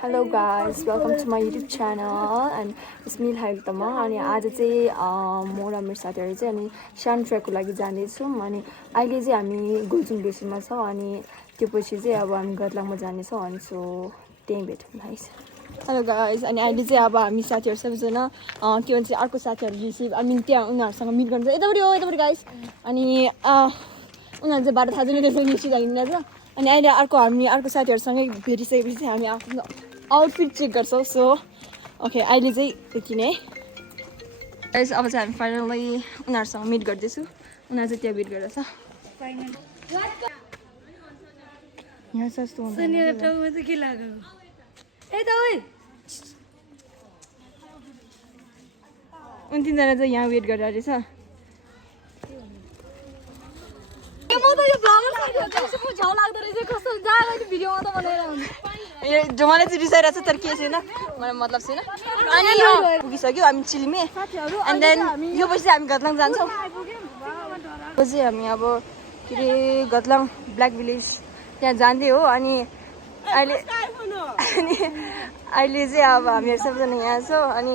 Hello guys, welcome to my YouTube channel and it's me Hailtama अनि आज चाहिँ म र मेरो साथीहरु चाहिँ अनि सानो ट्रेकको लागि जाँदै छौं अनि अहिले चाहिँ हामी गुल्जुङ बेसीमा छौं अनि त्यो पछि चाहिँ अब हामी गतलाङमा जाने छौं अनि सो त्यही भेटौँ गाइस Hello guys अनि अहिले चाहिँ अब हामी साथीहरु सबैजना के भन्छ अर्को साथीहरु रिसिभ अनि त्यहाँ उनीहरुसँग मिट गर्न चाहिँ यतापटि गाइस अनि उनीहरु चाहिँ बाटो थाहा छैन त्यसैले निस्किँदा हिँड्दैछ अनि अहिले हामी अर्को साथीहरुसँगै भेटिसकेपछि हामी आफ्नो आउटफिट चेक गर्छौं सो ओके अहिले चाहिँ यति नै गाइस अब चाहिँ हामी फाइनली उनीहरुसँग मिट गर्दैछु उनीहरु चाहिँ त्यहाँ भेट गरेछ फाइनली यहाँ सस्तो हुन्छ सुनिएर टाउमा चाहिँ के लाग्यो ए त ओइ उनी तीनजना चाहिँ यहाँ वेट गरिरहेको रहेछ जमाले चाहिँ रिसाइरहेको छ तर के छैन मलाई मतलब छैन अनि पुगिसक्यो हामी चिल्मी एन्ड देन यो पछि हामी गतलाङ जान्छौँ पछि हामी अब के अरे गतलाङ ब्ल्याक भिलेज त्यहाँ जाँदै हो अनि अहिले चाहिँ अब हामीहरू सबैजना यहाँ छौँ अनि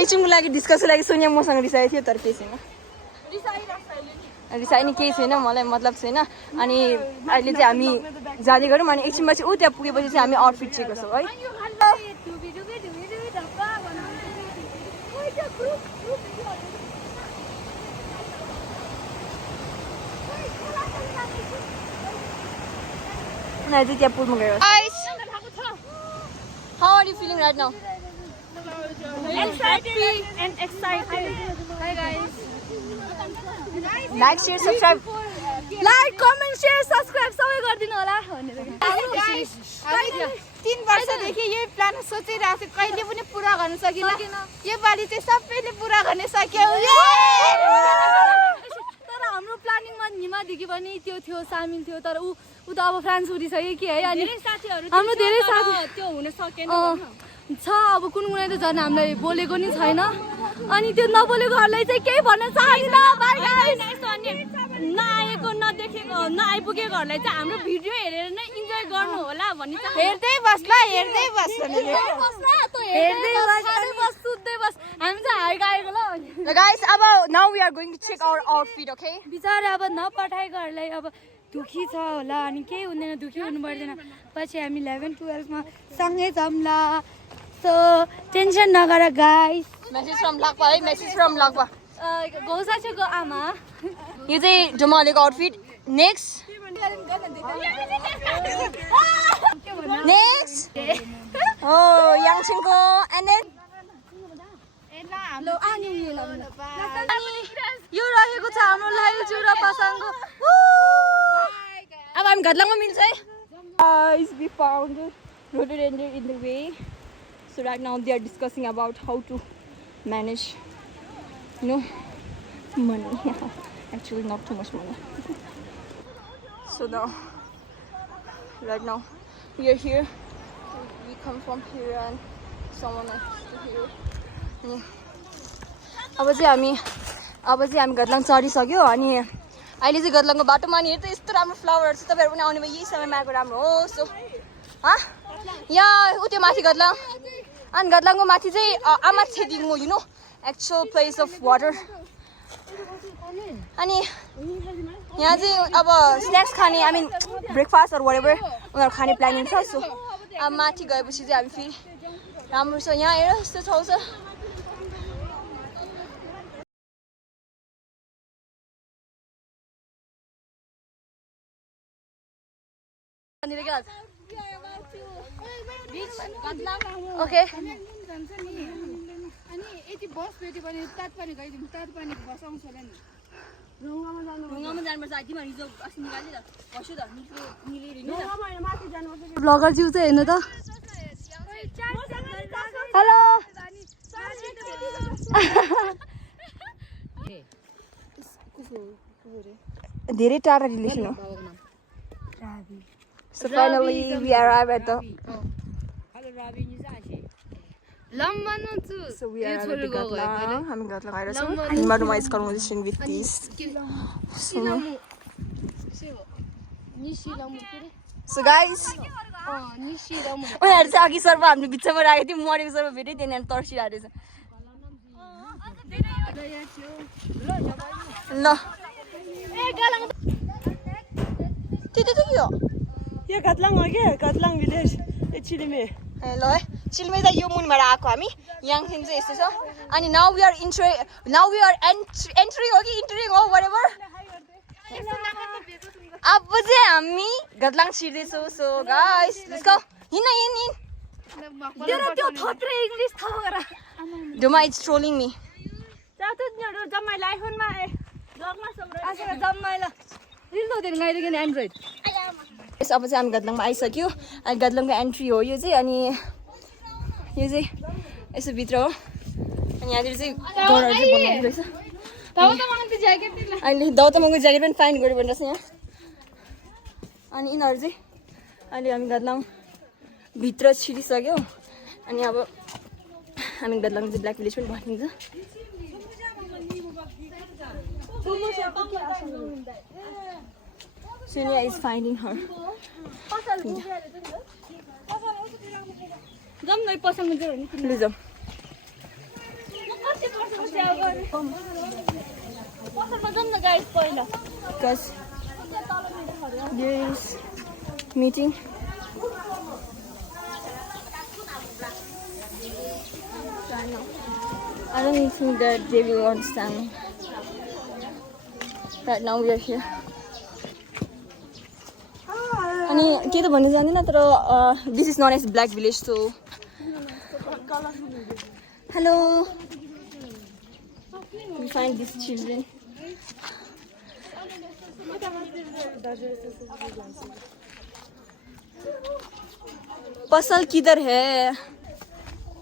एकछिनको लागि डिस्कसको लागि सोनिया मसँग रिसाएको थियो तर केही छैन रिसाइने केही छैन मलाई मतलब छैन अनि अहिले चाहिँ हामी जाँदै गरौँ अनि एकछिनपछि त्यहाँ पुगेपछि चाहिँ हामी आउटफिट चेक गर्छौँ है चाहिँ त्यहाँ पुलमा गयो How are you feeling right now? Happy and excited. Hi guys. Like, share, subscribe. Like, comment, share, subscribe. सबै गर्दिनु होला गाइस 3 वर्षदेखि यही प्लान सोचिरहेको छु कहिले पनि पुरा गर्न सकिन यो पालि चाहिँ सबैले पुरा गर्न सक्यो तर हाम्रो प्लानिङमा निमा दिकी पनि त्यो थियो सामिल थियो तर उ त अब फ्रान्स उडिसक्यो कि है अनि हाम्रो धेरै साथी त्यो हुन सकेन छ अब कुनै त झन् हामीलाई बोलेको नि छैन अनि त्यो नबोलेकोहरूलाई चाहिँ केही भन्न चाहदिन बाइ गाइस नआएको नदेखेको नआइपुगेकोहरूलाई चाहिँ हाम्रो भिडियो हेरेर नै इन्जोय गर्नु होला भन्ने चाहिँ हेर्दै बस हेर्दै बस हेर्दै बस सुत्दै बस हामी चाहिँ हाइ गाएको ल Guys, now we are going to check our outfit, okay? बिचारे अब नपठाएकोहरूलाई अब दुखी छ होला अनि केही हुँदैन दुखी हुनु पर्दैन पछि हामी 11 12 मा सँगै जाम्ला सो टेन्सन नगर गाइस Message from Lakpa, है message from Lakpa. गौसाछको आमा यो चाहिँ डोमालेको आउटफिट नेक्स्ट हो याङछिङको एन्ड देन यो रहेको छ हाम्रो लाइजु र पासाङको अब हामी घटलाङमा मिल्छ है guys we found rhododendron in the way so right now they are discussing about how to manage money actually not too much money so now right now we are here we come from here and someone else here अब चाहिँ हामी गतलाङ चढिसक्यो अनि अहिले चाहिँ गतलाङको बाटोमा नि हेर्दा यस्तो राम्रो फ्लावरहरू छ तपाईँहरू पनि आउने भयो यही समयमा आएको राम्रो हो सो यहाँ त्यो माथि गतलाङ अनि गतलाङको माथि चाहिँ आमा छेदिङो you know actual place of water अनि यहाँ चाहिँ अब स्न्याक्स खाने I mean breakfast or whatever उनीहरू खाने प्लानिङ छ सो अब माथि गएपछि चाहिँ हामी फेरि राम्रो छ यहाँ हेर यस्तो ठाउँ छ Okay. अनि यति बस भेट्यो भने तातपानी गइदिउँ तातपानीको बस आउँछ होला नि ढुङ्गामा जानुपर्छ तिमीहरू हिजो अस्ति निकाल्यो त बस्यो त ब्लगर जिउ चाहिँ हेर्नु त हेलो धेरै टाढा रिलेसन हो So finally we arrived at the So we are at the Gotlang. हामी गतलाङ आएर छौँ Nimaruma is conversation with this so guys उनीहरू चाहिँ अघि सर्व हामीले बिचमा राखेको थियौँ मरेको सर्व भेटेँ त्यहाँनिर तर्सिरहेको रहेछ ल त्यो के हो यो घतलाङ हो क्या घतलाङ भिलेज यो चिलिमे ए ल है चिल्मे चाहिँ यो मुनबाट आएको हामी याङथिङ चाहिँ यस्तो छ अनि नाउ वी आर एन्ट्री हो कि इन्ट्रिङ हो whatever अब चाहिँ हामी घतलाङ छिर्दैछौँ सो गाइस लेट्स गो हिँड तेरो त्यो थोत्रे इङ्ग्लिस थाहा गर डोमा इज ट्रोलिङ मी जम्मै आइफोनमा आजकल जम्माइला रिल हुँदैन गाइले किन एन्ड्रोइड अब चाहिँ हामी घतलाङमा आइसक्यो अनि घतलाङको एन्ट्री हो यो चाहिँ अनि यो चाहिँ यसो भित्र हो अनि यहाँनिर चाहिँ घरहरू चाहिँ बनाउँदो रहेछ अहिले दौतामाको ज्याकेट पनि फाइन गऱ्यो भनेर यहाँ अनि यिनीहरू चाहिँ अहिले हामी घतलाङ भित्र छिरिसक्यो अनि अब हामी घतलाङ चाहिँ ब्ल्याक भिलेज पनि भनिन्छ Sonia is finding her. जाम न पसलमा जाऊ नि लु जाऊ पसलमा जाम न गाइस पहिला Guys, there is meeting. I don't think that they will understand. Right now we are here. अनि के त भन्नु जान्दिनँ तर this is none as black village so hello we find this children पसल किधर है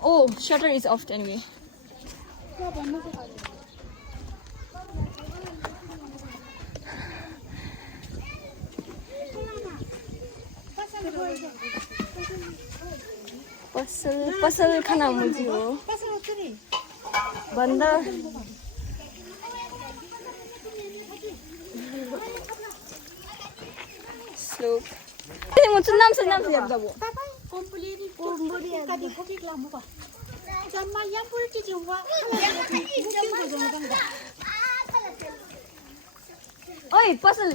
oh shutter is off anyway पसल खाना मुझे हो बंदा स्लोप मुझे नाम से याद दबो ओए पसल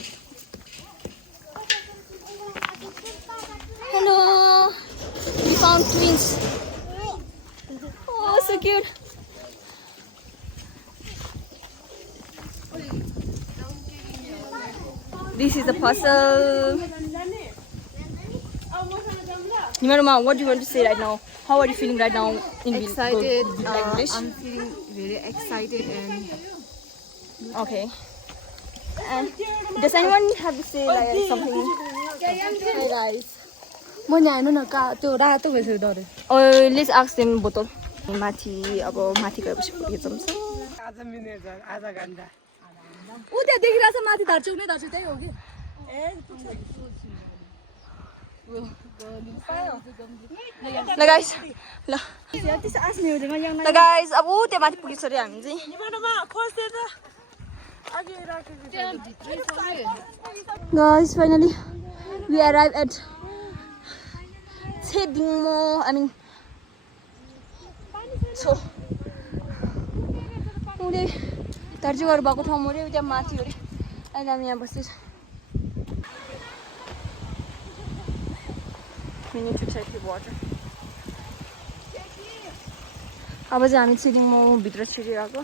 Hello, we found twins. Oh, so cute. This is the puzzle. Nimaruma, what do you want to say right now? How are you feeling right now in Excited. English? I'm feeling very excited and Okay. And does anyone have to say like something? Hi guys. म यहाँ हेर्नु न का त्यो रातो भइसक्यो डरे Let's ask them बोतल माथि अब माथि गएपछि फोटो खिचौँ ऊ त्यहाँ देखिरहेछ माथि धर्चौक नै धर्चौक त्यही हो कि ल गाइस ल गाइस अब ऊ त्यो माथि पुगिसक्यो हामी चाहिँ guys finally we arrived at Chedingmo I mean so उले दार्जिलिङहरु भएको ठाउँ मरे त्यहाँ माथि हो रे अहिले हामी यहाँ बस्दैछ we need to check the water अब चाहिँ हामी Chedingmo भित्र छिरिरहेको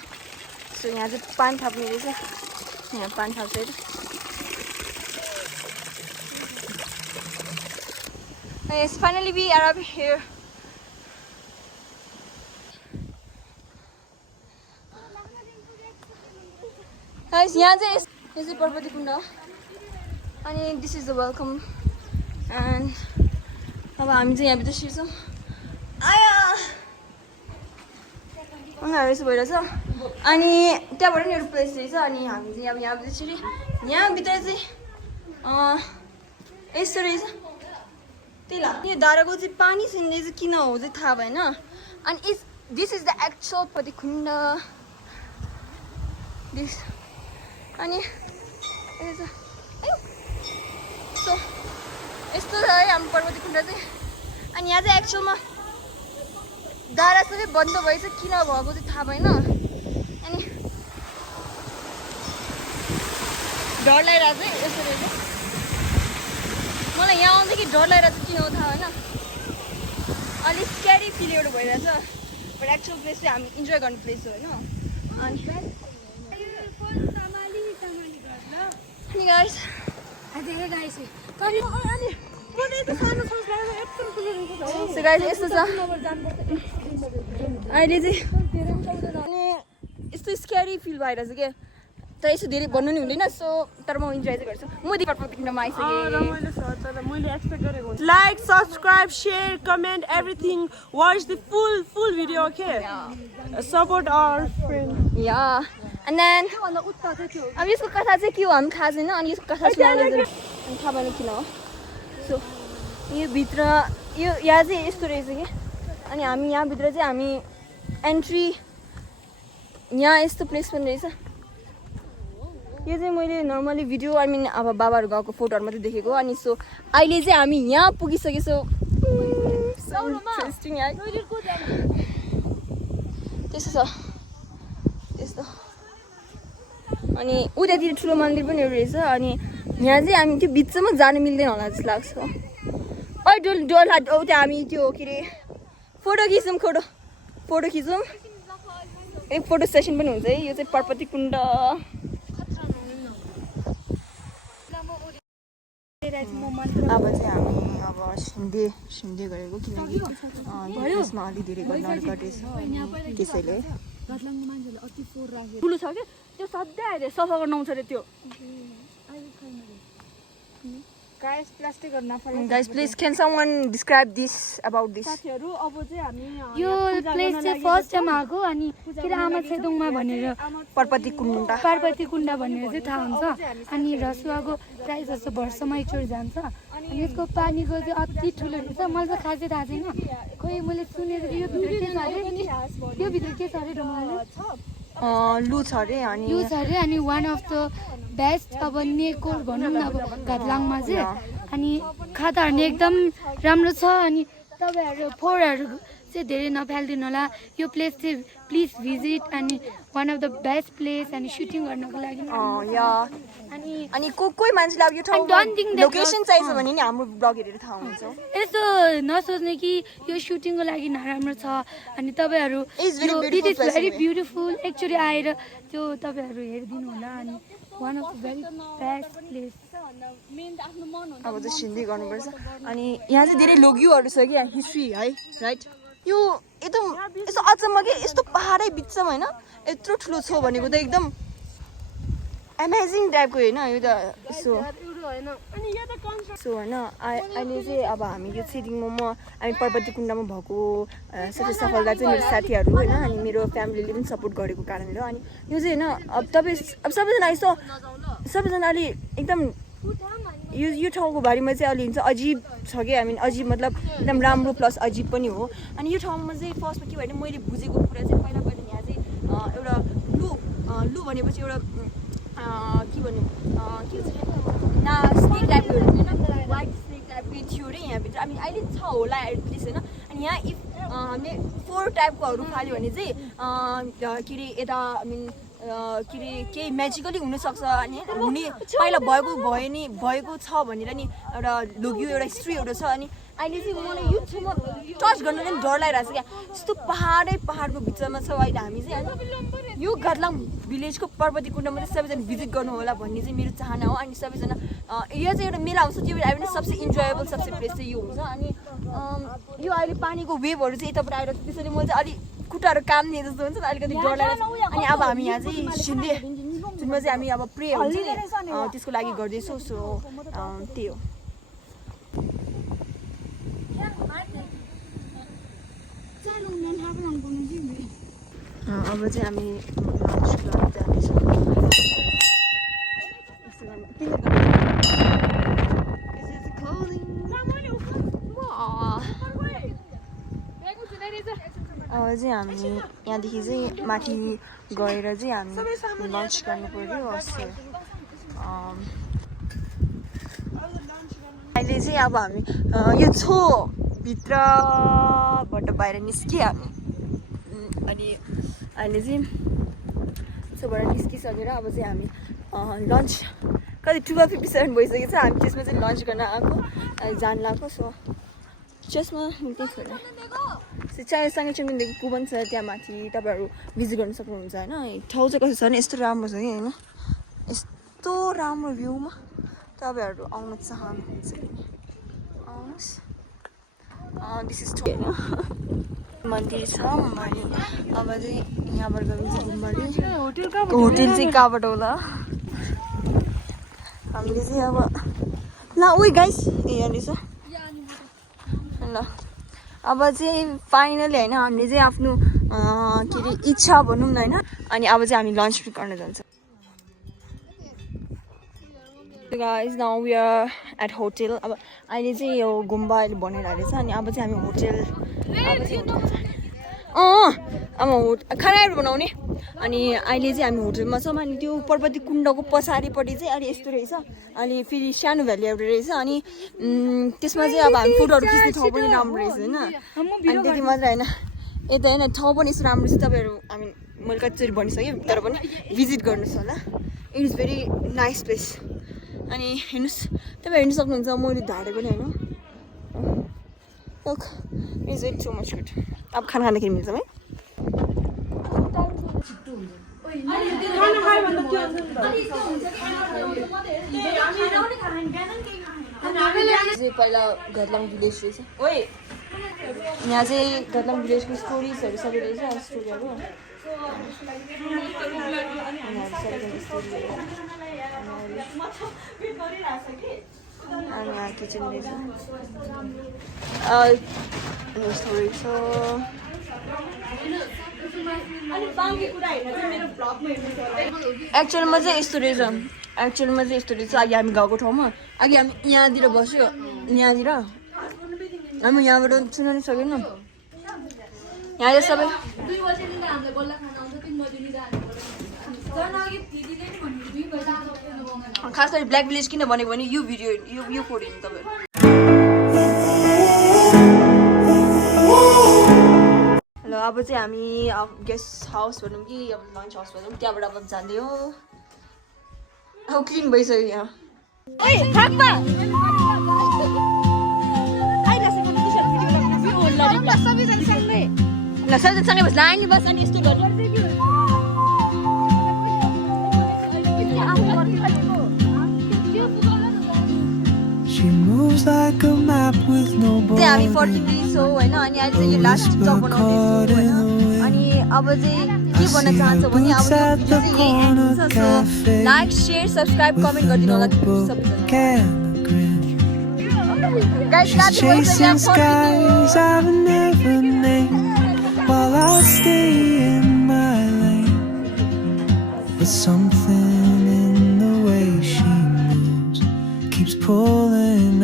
सो यहाँ चाहिँ पानी थाप्ने रहेछ यहाँ पानी थाप्छ अरे Yes, finally we arrived here. Guys, यहाँ चाहिँ पर्वती कुण्ड हो अनि this is the welcome and अब हामी चाहिँ यहाँ भित्र छिर्छौँ आया उनीहरू यसो भइरहेछ अनि त्यहाँबाट नि एउटा प्लेस रहेछ अनि हामी चाहिँ अब यहाँ भित्र छिर्यो यहाँ भित्र चाहिँ यस्तो रहेछ त्यही ल यो धाराको चाहिँ पानी छिन्ने चाहिँ किन हो चाहिँ थाहा भएन अनि this is the actual Parvatikund this अनि सो यस्तो छ है हाम्रो पर्वती कुण्ड चाहिँ अनि यहाँ चाहिँ एक्चुअलमा दारा सबै बन्द भएछ किन भएको चाहिँ थाहा भएन अनि डर लागिरहेको चाहिँ यसरी चाहिँ मलाई यहाँ आउँदाखेरि डर लागिरहेको चाहिँ किन हो थाहा भएन अलिक स्क्यारी फिल एउटा भइरहेछ बट एक्चुअल प्लेस चाहिँ हामी इन्जोय गर्ने प्लेस हो होइन अनि गाइस So guys, यस्तो छ अहिले चाहिँ अनि यस्तो स्क्यारी फिल भइरहेछ क्या तर यसो धेरै भन्नु नि हुँदैन सो तर म इन्जोय चाहिँ गर्छु म Parvati कुण्डमा आइसकेँ Like, subscribe, share, comment, everything. Watch the full video, okay? Support our friend. Yeah and then अब यसको कथा चाहिँ के हो हामी थाहा छैन अनि यसको कथा सुनाउनु अनि थाहा भएन किन हो सो यो भित्र यो यहाँ चाहिँ यस्तो रहेछ कि अनि हामी यहाँभित्र चाहिँ हामी एन्ट्री यहाँ यस्तो प्लेस पनि रहेछ यो चाहिँ मैले नर्मली भिडियो आई मिन अब बाबाहरू गएको फोटोहरू मात्रै देखेको अनि सो अहिले चाहिँ हामी यहाँ पुगिसक्यो सो इन्ट्रेस्टिङ त्यस्तो छ त्यस्तो अनि उतातिर ठुलो मन्दिर पनि एउटा रहेछ अनि यहाँ चाहिँ हामी त्यो बिचसम्म जानु मिल्दैन होला जस्तो लाग्छ डोल त्यहाँ हामी त्यो के अरे फोटो खिचौँ एक फोटो सेसन पनि हुन्छ है यो चाहिँ पर्वती कुण्ड अब चाहिँ हामी अब सिन्धे गरेको किनकि त्यसमा अलि धेरै घटेछ त्यसैले ठुलो छ क्या त्यो सधैँ आएर सफा गर्न आउँछ अरे त्यो Guys, plastic or not? Guys, please can someone describe this about this? साथीहरु अब चाहिँ हामी यो प्लेस चाहिँ फर्स्ट टाइम आएको अनि किन आमा छेदोङमा भनेर पर्वती कुण्ड भनेर चाहिँ थाहा हुन्छ अनि रसुवाको प्रायः जस्तो वर्षमा एकचोटि जान्छ अनि यसको पानीको चाहिँ अति ठुलो हुन्छ मलाई चाहिँ खासै थाहा छैन खोइ मैले सुनेको यो भित्र के छ अरे ढुङ्गाले लु छ अरे अनि वान अफ द बेस्ट अब नेकोर भनौँ न अब घाटलाङमा चाहिँ अनि खाताहरू नि एकदम राम्रो छ अनि तपाईँहरू फोहोरहरू चाहिँ धेरै नफालिदिनु होला यो प्लेस चाहिँ प्लिज भिजिट अनि one of the best place अनि सुटिङ गर्नको लागि अनि कोही मान्छेलाई अब यो ठाउँको लोकेसन चाहिन्छ भने नि हाम्रो ब्लग हेरेर थाहा हुन्छ यस्तो नसोच्ने कि यो सुटिङको लागि नराम्रो छ अनि तपाईँहरू it is very beautiful actually आएर त्यो तपाईँहरू हेरिदिनु होला अनि one of the very best place अब चाहिँ सिन्धी गर्नुपर्छ अनि यहाँ चाहिँ धेरै लोग्युहरू छ कि हिस्ट्री है राइट यो एकदम यस्तो अचम्म कि यस्तो पहाडै बिचमा होइन यत्रो ठुलो छ भनेको त एकदम अमेजिङ टाइपको होइन यो त यसो होइन अहिले चाहिँ अब हामी यो सिटिङमा हामी पर्वती कुण्डमा भएको सबै सफलता चाहिँ मेरो साथीहरू होइन अनि मेरो फ्यामिलीले पनि सपोर्ट गरेको कारणले हो अनि यो चाहिँ होइन अब तपाईँ अब सबैजना यसो सबैजना अलि एकदम यो ठाउँको बारेमा चाहिँ अलि हुन्छ अजिब छ कि हामी अजिब मतलब एकदम राम्रो प्लस अजिब पनि हो अनि यो ठाउँमा चाहिँ फर्स्टमा के भयो भने मैले बुझेको कुरा चाहिँ पहिला यहाँ चाहिँ एउटा लु भनेपछि एउटा के भन्नु के स्नेक टाइपको वाइट स्नेक टाइपको थियो अरे यहाँभित्र अनि अहिले छ होला एटलिस्ट होइन अनि यहाँ इफ हामीले 4 टाइपकोहरू फाल्यो भने चाहिँ के अरे यता आई मिन के अरे केही म्याजिकली हुनसक्छ अनि हुने पहिला भएको छ भनेर नि एउटा लोग्यो एउटा हिस्ट्री एउटा छ अनि अहिले चाहिँ मलाई यो छेउमा टच गर्न पनि डर लागिरहेको छ क्या यस्तो पहाडको बिचमा छ अहिले हामी चाहिँ होइन यो घाटलाङ भिलेजको पर्वती कुण्डमा चाहिँ सबैजना भिजिट गर्नु होला भन्ने चाहिँ मेरो चाहना हो अनि सबैजना यो चाहिँ एउटा मेला हुन्छ त्यो अहिले सबसे इन्जोयबल सबसे प्लेस चाहिँ यो हुन्छ अनि यो अहिले पानीको वेभहरू चाहिँ यताबाट आएर त्यसैले मैले चाहिँ अलिक खुट्टाहरू काम्ने जस्तो हुन्छ अलिकति डर लागेको अनि अब हामी यहाँ चाहिँ सिन्धे जुनमा चाहिँ हामी अब प्रे हुन्छ नि त्यसको लागि गर्दैछौँ सो त्यही हो अब चाहिँ हामी जाँदैछौँ अब चाहिँ हामी यहाँदेखि चाहिँ माथि गएर चाहिँ हामी लन्च गर्नु पर्यो अहिले अहिले चाहिँ अब हामी यो भित्रबाट बाहिर निस्क्यौँ हामी अनि अहिले चाहिँ सोबाट निस्किसकेर अब चाहिँ हामी लन्च कति 12:57 भइसकेको छ हामी त्यसमा चाहिँ लन्च गर्न आएको जान लाग्यो सो त्यसमा त्यही छोडेर चाहे साङ्गेचुङदेखि कुपन छ त्यहाँ माथि तपाईँहरू भिजिट गर्न सक्नुहुन्छ होइन ठाउँ चाहिँ कस्तो छ भने यस्तो राम्रो छ कि होइन यस्तो राम्रो भ्यूमा तपाईँहरू आउन चाहनुहुन्छ भने आउनुहोस् दिस इज होइन मन्दिर छ अनि अब चाहिँ यहाँबाट गयो चाहिँ गुम्बाडी होटेल चाहिँ कहाँबाट होला हामीले चाहिँ अब ल उही गाइस यहाँनिर छ ल अब चाहिँ फाइनली होइन हामीले चाहिँ आफ्नो के अरे इच्छा भनौँ न होइन अनि अब चाहिँ हामी लन्च गर्न जान्छौँ guys now we are at hotel अब अहिले चाहिँ यो गुम्बा अहिले बनिरहेको छ अनि अब चाहिँ हामी होटेल अब खानाहरू बनाउने अनि अहिले चाहिँ हामी होटेलमा छौँ अनि त्यो पर्वती कुण्डको पछाडिपट्टि चाहिँ अहिले यस्तो रहेछ अनि फेरि सानो भ्याली एउटा रहेछ अनि त्यसमा चाहिँ अब हामी फोटोहरू खिच्ने ठाउँ पनि राम्रो रहेछ होइन अनि त्यति मात्र होइन यता होइन ठाउँ पनि यस्तो राम्रो छ तपाईँहरू हामी मैले कतिचोटि भनिसकेँ तर पनि भिजिट गर्नुहोस् होला it is very nice place अनि हेर्नुहोस् तपाईँ हेर्नु सक्नुहुन्छ मैले ढाडेको नि होइन is it so much good अब खाना खाँदाखेरि मिल्छ है पहिला घरलाङ भिलेज रहेछ ओए यहाँ चाहिँ घरलाङ भिलेजको स्टोरिजहरू सबै रहेछ स्टोरीहरू अनि यहाँ किचन रहेछ स्टोरी छ एक्चुअलमा चाहिँ यस्तो रहेछ अघि हामी गएको ठाउँमा अघि हामी यहाँतिर बस्यो यहाँतिर हामी यहाँबाट सुन्न नि सकेन यहाँ चाहिँ सबै खास गरी ब्ल्याक भिलेज किन भनेको भने यो भिडियो यो फोटो हेर्नु तपाईँहरू ल अब चाहिँ हामी गेस्ट हाउस भनौँ कि अब लन्च हाउस भनौँ त्यहाँबाट अब जाँदै हो अब क्लिन भइसक्यो यहाँ ल सबैजनासँगै बस लाइन बस अनि यस्तो गर्नु हामी फर्किँदैछ होइन अनि अहिले चाहिँ यो लास्ट चक बनाउँदैछु होइन अनि अब चाहिँ के भन्न चाहन्छ भने अब लाइक सेयर सब्सक्राइब कमेन्ट गरिदिनु होला Something in the way she moves keeps pulling